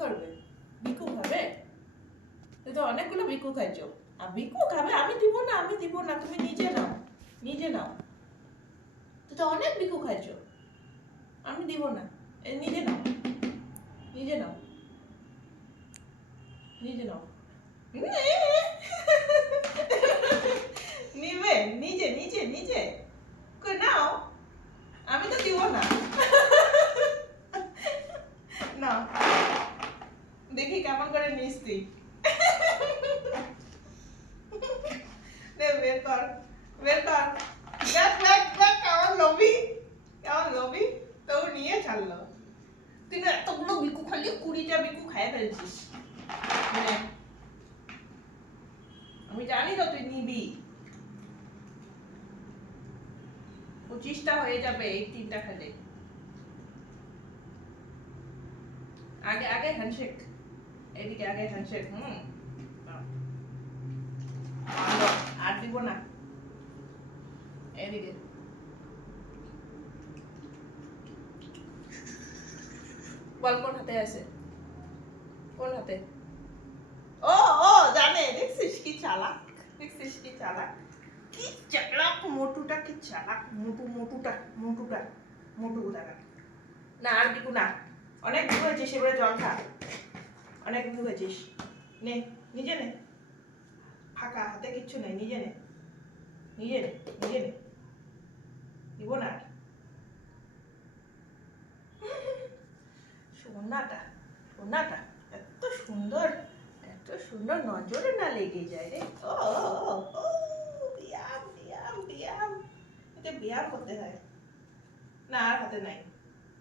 করবে? বিকু খাবে? তুই তো অনেকগুলো বিকু খাইছো। আর বিকু খাবে? আমি দিব না, আমি দিব না, তুমি নিজে নাও, নিজে নাও। তুই তো অনেক বিকু খাইছো, আমি দিব না। এই নিজে নাও, নিজে নাও, নিজে নাও। নিবে নিজে নিজে নিজে কই নাও, আমি তো দিব না। না, দেখি কেমন করে নিস তুই। নে বের কর, বের কর। দেখ দেখ দেখ কেমন লোভী, কেমন লোভী। তো নিয়ে ছাড়লো। তুই না এতগুলো বিকু খালি, 20টা বিকু খাইয়ে ফেলছিস। নে, আমি জানি তো তুই নিবি। 25টা হয়ে যাবে এই 3টা খেলে। আগে আগে হ্যান্ডশেক, এদিকে আগে হ্যান্ডশেক। আর দিব না, এদিকে। বল কোন হাতে আছে, কোন হাতে? ও ও জানে, দেখছিস কি চালাক, দেখছিস কি চালাক, কি চালাক মোটুটা, কি চালাক মোটু, মোটুটা মোটুটা মোটু দাঁড়া। না আর বিকু না, অনেক বিকু হয়েছিস, এবারে জল খা। অনেক বিকু হয়েছিস, নে নিজে নে, ফাঁকা হাতে কিচ্ছু নেই, নিজে নে, নিজে নে, নিজে নে, দিব না। সোনাটা, সোনাটা এত সুন্দর, এত সুন্দর, নজরে না লেগে যায় রে। ও ব্যায়াম ব্যায়াম ব্যায়াম, এটা ব্যায়াম করতে হয়। না আর হাতে নাই।